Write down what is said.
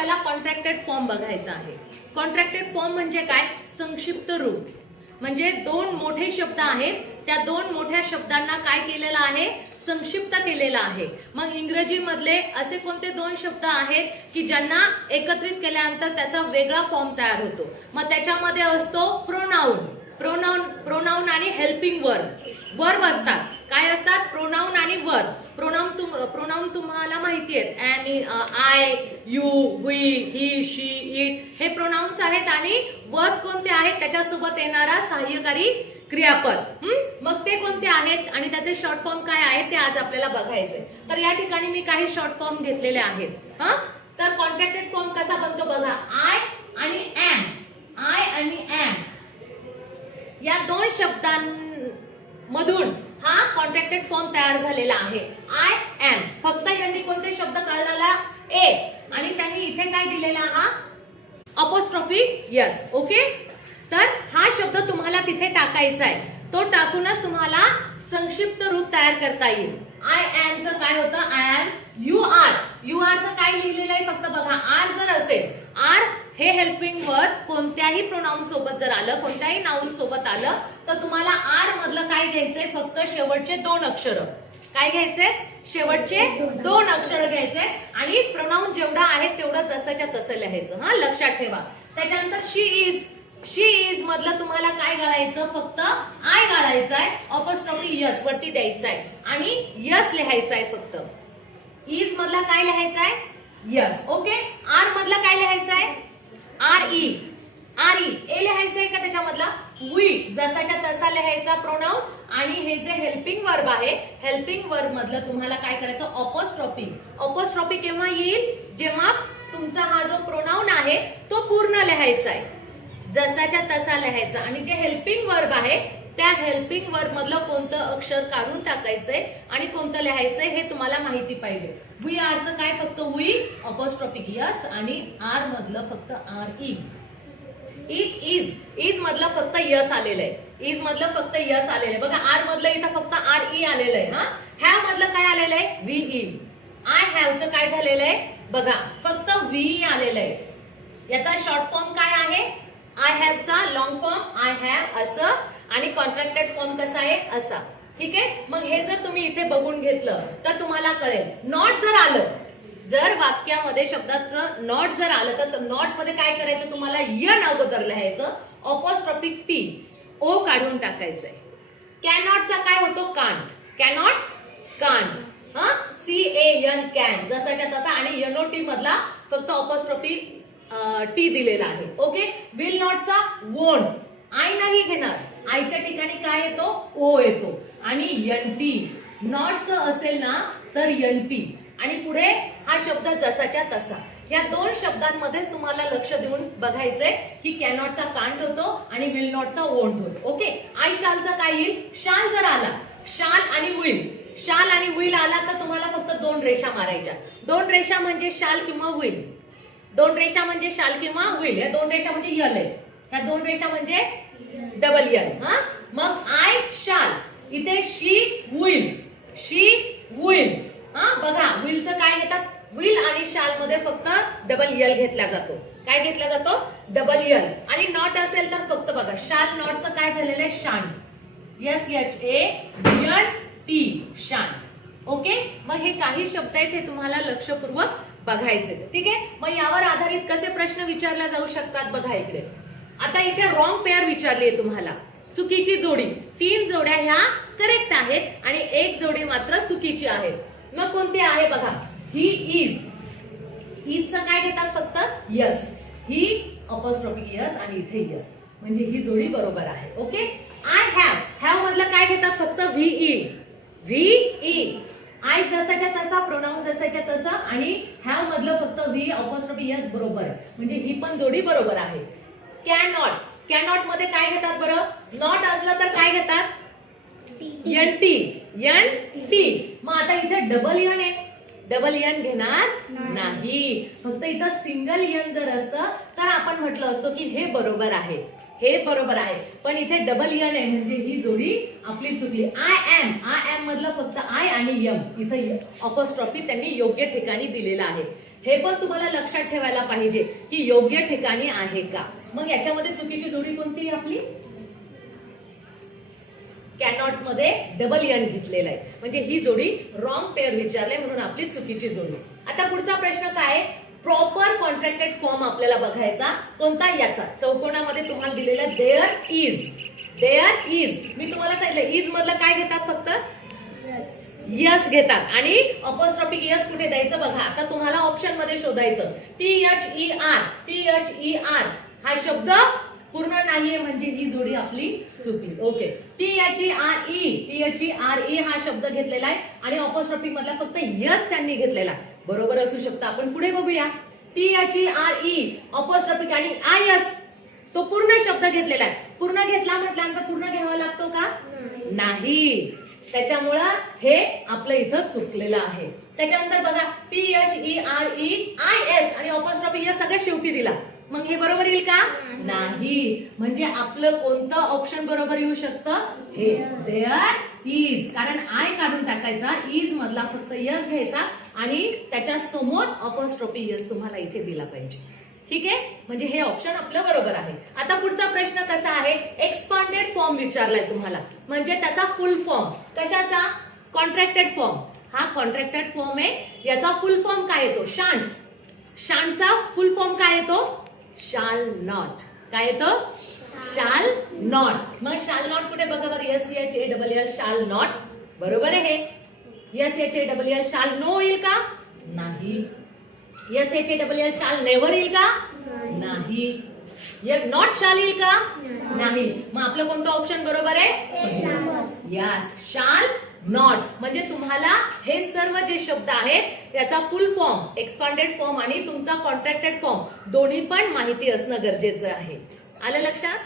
आपल्याला contracted form बघायचा आहे. कॉन्ट्रॅक्टेड फॉर्म म्हणजे काय? संक्षिप्त रूप. म्हणजे दोन मोठे शब्द आहेत, त्या दोन मोठ्या शब्दांना काय केलेलं आहे? संक्षिप्त केलेलं आहे. मग इंग्रजी मधले असे कोणते दोन शब्द आहेत की ज्यांना एकत्रित केल्यानंतर त्याचा वेगळा फॉर्म तयार होतो? मग त्याच्यामध्ये असतो प्रोनाउन. प्रोनाउन आणि हेल्पिंग वर्ब असतात. काय असतात? प्रोनाउन आणि वर्ब. प्रोनाउन तुम्हाला माहिती आहेत, I, you, we, he, she, it हे प्रोनाउन्स आहेत. आणि वर्ब कोणते आहेत? त्याच्यासोबत येणारा सहाय्यकारी क्रियापद. मग ते कोणते आहेत आणि त्याचे शॉर्ट फॉर्म काय आहेत ते आज आपल्याला बघायचंय. तर या ठिकाणी मी काही शॉर्ट फॉर्म घेतलेले आहेत. तर कॉन्ट्रॅक्टेड फॉर्म कसा बनतो बघा. आय आणि एम या दोन शब्दांमधून हा कॉन्ट्रॅक्टेड फॉर्म तयार झालेला आहे. आय एम, फक्त यांनी कोणते शब्द कळलेला? ए, आणि त्यांनी इथे काय दिलेला? हा अपॉस्ट्रोफी यस. ओके, तर हा शब्द तुम्हाला तिथे टाकायचा आहे. तो टाकूनच तुम्हाला संक्षिप्त रूप तयार करता येईल. आय एम चं काय होतं? I am. यू आर चं काय लिहिलेलं आहे? फक्त बघा, आर जर असेल, आर हे हेल्पिंग वर्ब कोणत्याही प्रोनाउन सोबत जर आलं, कोणत्याही नाउन सोबत आलं, तर तुम्हाला आर मधलं काय घ्यायचंय? फक्त शेवटचे दोन अक्षर. काय घ्यायचे? शेवटचे दोन अक्षर घ्यायचे. आणि प्रोनाउन जेवढा आहे तेवढं जसंच्या तसं लिहायचं. लक्षात ठेवा. त्याच्यानंतर शी इज मधलं तुम्हाला काय घालायचं? फक्त आय घालायचं आहे. अपॉस्ट्रोफी यस वरती द्यायचं आहे आणि यस लिहायचं आहे. फक्त इज मधला काय लिहायचं आहे? यस. ओके, आर मधला काय लिहायचं आहे? R E. ए लिहायचं आहे का त्याच्यामधला? वी जसाच्या तसा लिहायचा प्रोनाउन. आणि हे जे हेल्पिंग वर्ब आहे, हेल्पिंग वर्ब मधलं तुम्हाला काय करायचं? अपॉस्ट्रोफी केव्हा येईल? जेव्हा तुमचा हा जो प्रोनाउन आहे तो पूर्ण लिहायचा आहे, जसाच्या तसा लिहायचा. आणि जे हेल्पिंग वर्ब आहे त्या हेल्पिंग वर्ब मधलं कोणतं अक्षर काढून टाकायचंय आणि कोणतं लिहायचंय हे तुम्हाला माहिती पाहिजे. वी आर चं काय? फक्त वी अपॉस्ट्रोफिक यस. आणि आर मधलं फक्त आर ई. इज मधलं फक्त यस आलेलं आहे. इज मधलं फक्त यस आलेलं आहे. बघा, आर मधलं इथं फक्त आर ई आलेलं आहे. हॅव मधलं काय आलेलं आहे? V E. आय हॅव चं काय झालेलं आहे? बघा, फक्त व्ही आलेलं आहे. याचा शॉर्ट फॉर्म काय आहे? आय हॅव चा लॉंग फॉर्म आय हॅव असं. आणि कॉन्ट्रॅक्टेड फॉर्म कसा आहे? असा. ठीक आहे. मग हे जर तुम्ही इथे बघून घेतलं तर तुम्हाला कळेल. नॉट जर आलं, जर वाक्यामध्ये शब्दाचं नॉट जर आलं तर नॉट मध्ये काय करायचं? तुम्हाला यन अगोदर लिहायचं. अपॉस्ट्रोफिक टी, ओ काढून टाकायचंय. कॅनॉट चा काय होतो? कांट. CAN कॅन जसाच्या तसा. आणि NOT मधला फक्त अपॉस्ट्रोफी टी दिलेला आहे. ओके. विल नॉट चा वोंट. आय नाही घेणार. आयच्या ठिकाणी काय येतो? ओ येतो. आणि NT नॉट च असेल ना तर NT. आणि पुढे हा शब्द जसाच्या तसा. या दोन शब्दांमध्येच तुम्हाला लक्ष देऊन बघायचंय की कॅनॉटचा कांट होतो आणि विल नॉटचा वोंट होतो. ओके. आय शालचा काय येईल? शाल जर आला, शाल आणि विल आला तर तुम्हाला फक्त दोन रेषा मारायच्या. दोन रेषा म्हणजे शाल किंवा विल. या दोन रेषा म्हणजे यल आहे. या दोन रेषा म्हणजे डबल यल. मग आय शाल, इथे शी विल. बघा, विलचं काय घेतात? विल आणि शाल मध्ये फक्त डबल यल घेतला जातो. काय घेतला जातो? Double L. आणि नॉट असेल तर फक्त बघा, शाल नॉटचं काय झालेलं आहे? शान. SHANT शान. ओके. मग हे काही शब्द आहेत हे तुम्हाला लक्षपूर्वक बघायचे. ठीक आहे. मग यावर आधारित कसे प्रश्न विचारले जाऊ शकतात बघा इकडे. आता इथे रॉंग पेअर विचारली आहे तुम्हाला. चुकीची जोडी. 3 जोड्या ह्या करेक्ट आहेत आणि एक जोडी मात्र चुकीची आहे. मग कोणती आहे बघा? ही इज चं काय घेतात? फक्त यस. ही अपॉस्ट्रोफिक यस आणि इथे यस. म्हणजे ही जोडी बरोबर आहे. ओके. आय हॅव मधलं काय घेतात? फक्त व्ही. आय जसाच्या तसा, प्रोनाउन जसाच्या तसा. आणि हॅव मधलं फक्त व्ही अपॉस्ट्रोफी यस बरोबर आहे. म्हणजे ही पण जोडी बरोबर आहे. कॅनॉट मध्ये काय घेतात बरं? नॉट असलं तर काय घेतात? NT. मग आता इथे डबल यन आहे. डबल यन घेणार नाही. फक्त इथं सिंगल यन जर असतं तर आपण म्हटलं असतो की हे बरोबर आहे. पण इथे डबल यन आहे म्हणजे ही जोडी आपली चुकली. आय एम मधलं फक्त आय आणि यम. इथं अपॉस्ट्रोफी त्यांनी योग्य ठिकाणी दिलेला आहे. हे पण तुम्हाला लक्षात ठेवायला पाहिजे की योग्य ठिकाणी आहे का. मग याच्यामध्ये चुकीची जोडी कोणती आहे आपली? कॅनॉट मध्ये डबल एन घेतलेला आहे, म्हणजे ही जोडी रॉंग पेअर विचारले म्हणून आपली चुकीची जोडी. आता पुढचा प्रश्न काय आहे? प्रॉपर कॉन्ट्रॅक्टेड फॉर्म आपल्याला बघायचा. कोणता? याचा चौकोनामध्ये तुम्हाला दिलेला देअर इज. देअर इज मी तुम्हाला सांगितलं इज मधलं काय घेतात? फक्त यस घेतात. आणि अपॉस्ट्रॉफिक यस कुठे द्यायचं बघा. आता तुम्हाला ऑप्शन मध्ये शोधायचं. THER THER हा शब्द पूर्ण नाहीये म्हणजे ही जोडी आपली चुकली. ओके. THERE हा शब्द घेतलेला आहे आणि अपॉस्ट्रॉफिक मधला फक्त यस त्यांनी घेतलेला. बरोबर असू शकतं. आपण पुढे बघूया. THERE अपॉस्ट्रॉफिक आणि IS तो पूर्ण शब्द घेतलेला आहे. पूर्ण घेतला म्हटल्यानंतर पूर्ण घ्यावा लागतो का? नाही. त्याच्यामुळं हे आपलं इथं चुकलेलं आहे. त्याच्यानंतर बघा THEREIS आणि अपॉस्ट्रॉफिक या सगळ्या शेवटी दिला. मग हे बरोबर येईल का? नाही. म्हणजे आपलं कोणतं ऑप्शन बरोबर येऊ शकतं? हे देअर इज. कारण आय काढून टाकायचा, इज मधला फक्त यस घ्यायचा आणि त्याच्या समोर अपॉस्ट्रॉफी यस तुम्हाला इथे दिला पाहिजे. ठीक आहे. म्हणजे हे ऑप्शन आपलं बरोबर आहे. आता पुढचा प्रश्न कसा आहे? एक्सपांडेड फॉर्म विचारलाय तुम्हाला, म्हणजे त्याचा फुल फॉर्म. कशाचा? Contracted form. हा कॉन्ट्रॅक्टेड फॉर्म आहे. याचा फुल फॉर्म काय येतो? शान. शानचा फुल फॉर्म काय येतो? शाल नॉट. काय येतो? शाल नॉट. मग शाल नॉट कुठे बघा बरं. SHALL शाल नॉट. बरोबर आहे. SHALL शाल नो येईल का? नाही. SHALL शाल नेव्हर येईल का? नाही. नॉट शाल येईल का? नाही. मग आपलं कोणतं ऑप्शन बरोबर आहे? यस, शाल नॉट. म्हणजे तुम्हाला हे सर्व जे शब्द आहेत याचा फुल फॉर्म, एक्सपांडेड फॉर्म आणि तुमचा कॉन्ट्रॅक्टेड फॉर्म दोन्ही पण माहिती असणं गरजेचं आहे. आलं लक्षात?